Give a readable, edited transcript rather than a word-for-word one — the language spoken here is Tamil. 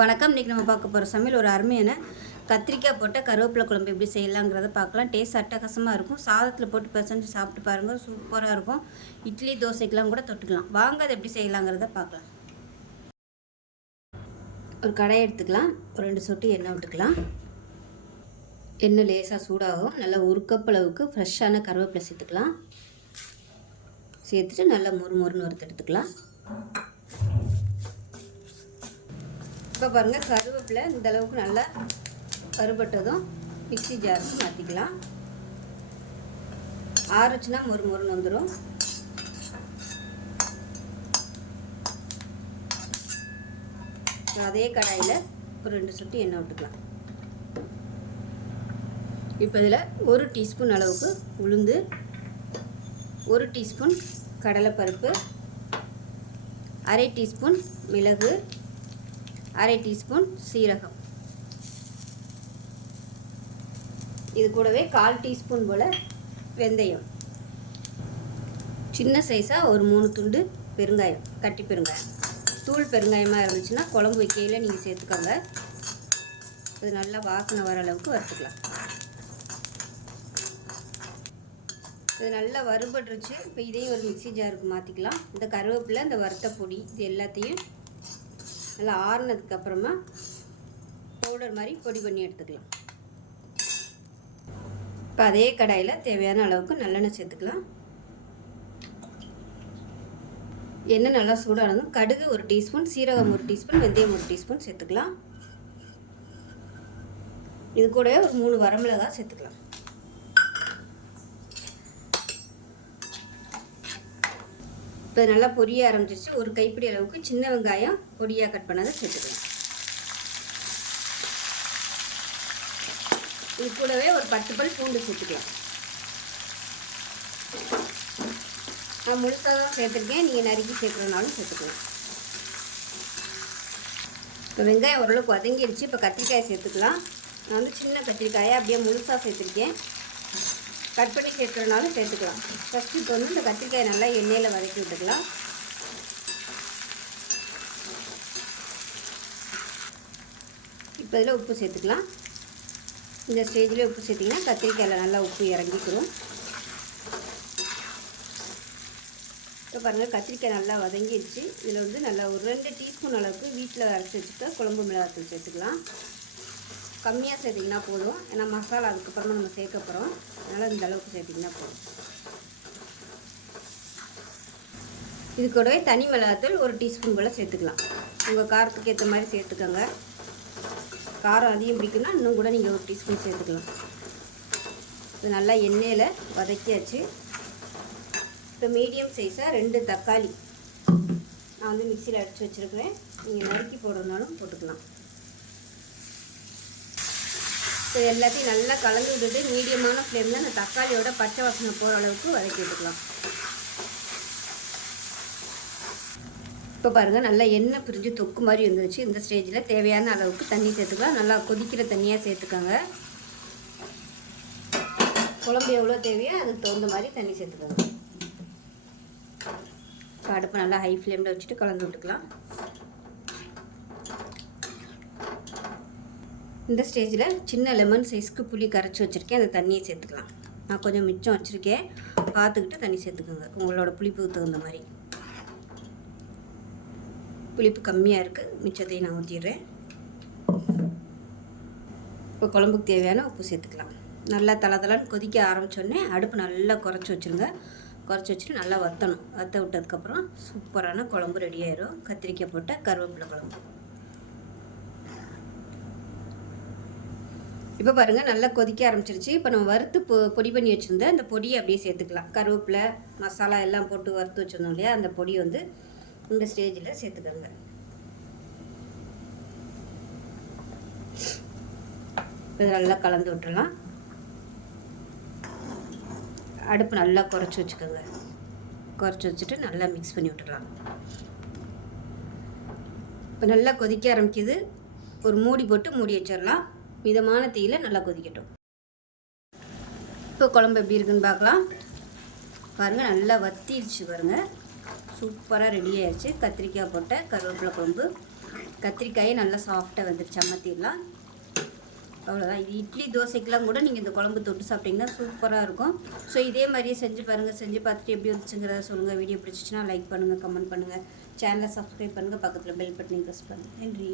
வணக்கம். இன்றைக்கி நம்ம பார்க்க போகிற சமையல் ஒரு அருமையான கத்திரிக்காய் போட்ட கருவேப்பிலை குழம்பு எப்படி செய்யலாங்கிறத பார்க்கலாம். டேஸ்ட் அட்டகாசமாக இருக்கும். சாதத்தில் போட்டு பிசைஞ்சு சாப்பிட்டு பாருங்கள், சூப்பராக இருக்கும். இட்லி தோசைக்கெலாம் கூட தொட்டுக்கலாம். வாங்க அதை எப்படி செய்யலாங்கிறத பார்க்கலாம். ஒரு கடாயை எடுத்துக்கலாம். ஒரு 2 சொட்டு எண்ணெய் விட்டுக்கலாம். எண்ணெய் லேசாக சூடாகும். நல்லா ஒரு கப் அளவுக்கு ஃப்ரெஷ்ஷான கருவேப்பிலை சேர்த்துக்கலாம். சேர்த்துட்டு நல்லா மொறுன்னு வறுத்து எடுத்துக்கலாம். இப்போ பாருங்கள், கருவேப்பிலை இந்த அளவுக்கு நல்லா கருப்பட்டதும் மிக்ஸி ஜாருக்கு மாற்றிக்கலாம். ஆறுச்சுன்னா மொறுன்னு வந்துடும். அதே கடாயில் ஒரு 2 சொட்டு எண்ணெய் விட்டுக்கலாம். இப்போ இதில் 1 டீஸ்பூன் அளவுக்கு உளுந்து, 1 டீஸ்பூன் கடலைப்பருப்பு, 1/2 டீஸ்பூன் மிளகு, 1/2 டீஸ்பூன் சீரகம், இது கூடவே 1/4 டீஸ்பூன் போல் வெந்தயம், சின்ன சைஸாக ஒரு 3 துண்டு பெருங்காயம், கட்டி பெருங்காயம். தூள் பெருங்காயமாக இருந்துச்சுன்னா குழம்பு வைக்கையில் நீங்கள் சேர்த்துக்கோங்க. இது நல்லா வாசனை வர அளவுக்கு வறுத்துக்கலாம். இது நல்லா வறுபட்டுருச்சு. இப்போ இதையும் ஒரு மிக்ஸி ஜாருக்கு மாற்றிக்கலாம். இந்த கருவேப்பிலை, இந்த வறுத்த பொடி, இது எல்லாத்தையும் நல்லா ஆறுனதுக்கப்புறமா பவுடர் மாதிரி பொடி பண்ணி எடுத்துக்கலாம். இப்போ அதே கடாயில் தேவையான அளவுக்கு நல்லெண்ணெய் சேர்த்துக்கலாம். எண்ணெய் நல்லா சூடானதும் கடுகு 1 டீஸ்பூன், சீரகம் 1 டீஸ்பூன், வெந்தயம் 1 டீஸ்பூன் சேர்த்துக்கலாம். இது கூட ஒரு 3 வரமிளகாய் சேர்த்துக்கலாம். இப்போ நல்லா பொரிய ஆரம்பிச்சிருச்சு. ஒரு கைப்பிடி அளவுக்கு சின்ன வெங்காயம் பொடியாக கட் பண்ணதை சேர்த்துக்கலாம். இது கூடவே ஒரு 10 பல் பூண்டு சேர்த்துக்கலாம். நான் முழுசாக தான் சேர்த்துருக்கேன், நீங்கள் நறுக்கி சேர்க்குறதுனாலும் சேர்த்துக்கலாம். இப்போ வெங்காயம் ஓரளவுக்கு வதங்கிடுச்சு. இப்போ கத்திரிக்காயை சேர்த்துக்கலாம். நான் வந்து சின்ன கத்திரிக்காயை அப்படியே முழுசாக சேர்த்துருக்கேன். கட் பண்ணி சேர்க்குறதுனாலும் சேர்த்துக்கலாம். ஃபஸ்ட்டு இப்போ வந்து இந்த கத்திரிக்காயை நல்லா எண்ணெயில் வதக்கி விட்டுக்கலாம். இப்போ இதில் உப்பு சேர்த்துக்கலாம். இந்த ஸ்டேஜில் உப்பு சேர்த்திங்கன்னா கத்திரிக்காயில் நல்லா உப்பு இறங்கிக்கிறோம். இப்போ பாருங்கள், கத்திரிக்காய் நல்லா வதங்கிடுச்சு. இதில் வந்து நல்லா ஒரு 2 டீஸ்பூன் அளவுக்கு வீட்டில் அரைச்சி வச்சுக்க குழம்பு மிளகாத்தூள் சேர்த்துக்கலாம். கம்மியாக சேர்த்திங்கன்னா போதும், ஏன்னா மசாலா அதுக்கப்புறமா நம்ம சேர்க்க போகிறோம். அதனால் இந்த அளவுக்கு சேர்த்திங்கன்னா போதும். இது கூடவே தனி மிளகாத்தூள் 1 டீஸ்பூன் போல் சேர்த்துக்கலாம். உங்கள் காரத்துக்கு ஏற்ற மாதிரி சேர்த்துக்கோங்க. காரம் அதிகம் பிடிக்குன்னா இன்னும் கூட நீங்கள் 1 டீஸ்பூன் சேர்த்துக்கலாம். இது நல்லா எண்ணெயில் வதக்கியாச்சு. இப்போ மீடியம் சைஸாக 2 தக்காளி நான் வந்து மிக்சியில் அடித்து வச்சுருக்கிறேன். நீங்கள் நறுக்கி போடுறதுனாலும் போட்டுக்கலாம். இப்போ எல்லாத்தையும் நல்லா கலந்து விட்டுட்டு மீடியமான ஃப்ளேமில் அந்த தக்காளியோட பச்சை வாசனை போகிற அளவுக்கு வதக்கி விட்டுக்கலாம். இப்போ பாருங்கள், நல்லா எண்ணெய் பிரிஞ்சு தொக்கு மாதிரி வந்துருச்சு. இந்த ஸ்டேஜில் தேவையான அளவுக்கு தண்ணி சேர்த்துக்கலாம். நல்லா கொதிக்கிற தண்ணியாக சேர்த்துக்கோங்க. குழம்பு எவ்வளோ தேவையோ அதுக்கு தகுந்த மாதிரி தண்ணி சேர்த்துக்கோங்க. இப்போ அடுப்பு நல்லா ஹை ஃப்ளேமில் வச்சுட்டு கலந்து விட்டுக்கலாம். இந்த ஸ்டேஜில் சின்ன லெமன் சைஸ்க்கு புளி கரைச்சி வச்சுருக்கேன். அந்த தண்ணியை சேர்த்துக்கலாம். நான் கொஞ்சம் மிச்சம் வச்சுருக்கேன், பார்த்துக்கிட்டு தண்ணி சேர்த்துக்கோங்க உங்களோட புளிப்புக்கு தகுந்த மாதிரி. புளிப்பு கம்மியாக இருக்குது, மிச்சத்தையும் நான் ஊற்றிடுறேன். இப்போ குழம்புக்கு தேவையான உப்பு சேர்த்துக்கலாம். நல்லா தளன்னு கொதிக்க ஆரம்பித்தோடனே அடுப்பு நல்லா குறைச்சி வச்சுருங்க. குறைச்சி வச்சுட்டு நல்லா வற்றணும். வற்ற விட்டதுக்கப்புறம் சூப்பரான குழம்பு ரெடி ஆயிடும். கத்திரிக்காய் போட்ட கருவேப்பிலை குழம்பு. இப்போ பாருங்கள், நல்லா கொதிக்க ஆரம்பிச்சிருச்சு. இப்போ நம்ம வறுத்து பொடி பண்ணி வச்சுருந்த அந்த பொடியை அப்படியே சேர்த்துக்கலாம். கருவேப்பிலை மசாலா எல்லாம் போட்டு வறுத்து வச்சுருந்தோம் இல்லையா, அந்த பொடி வந்து இந்த ஸ்டேஜில் சேர்த்துக்கோங்க. இப்போ நல்லா கலந்து விட்டுடலாம். அடுப்பு நல்லா குறைச்சி வச்சுக்கோங்க. குறைச்சி வச்சுட்டு நல்லா மிக்ஸ் பண்ணி விட்டுடலாம். இப்போ நல்லா கொதிக்க ஆரம்பிக்குது. ஒரு மூடி போட்டு மூடி வச்சிடலாம். மிதமான தீயில் நல்லா கொதிக்கட்டும். இப்போ குழம்பு எப்படி இருக்குன்னு பார்க்கலாம். பாருங்கள், நல்லா வத்திடுச்சு பாருங்கள். சூப்பராக ரெடி ஆயிடுச்சு கத்திரிக்காய் போட்ட கருவேப்பிலை குழம்பு. கத்திரிக்காயை நல்லா சாஃப்டாக வந்துடுச்சு, அமர்த்திடலாம். அவ்வளோதான். இது இட்லி தோசைக்கெலாம் கூட நீங்கள் இந்த குழம்பு தொட்டு சாப்பிட்டிங்கன்னா சூப்பராக இருக்கும். ஸோ இதே மாதிரியே செஞ்சு பாருங்கள். செஞ்சு பார்த்துட்டு எப்படி வந்துச்சுங்கிறத சொல்லுங்கள். வீடியோ பிடிச்சிச்சின்னா லைக் பண்ணுங்கள், கமெண்ட் பண்ணுங்கள், சேனலை சப்ஸ்கிரைப் பண்ணுங்கள், பக்கத்தில் பெல் பட்டனையும் ப்ரெஸ் பண்ணுங்கள். நன்றி.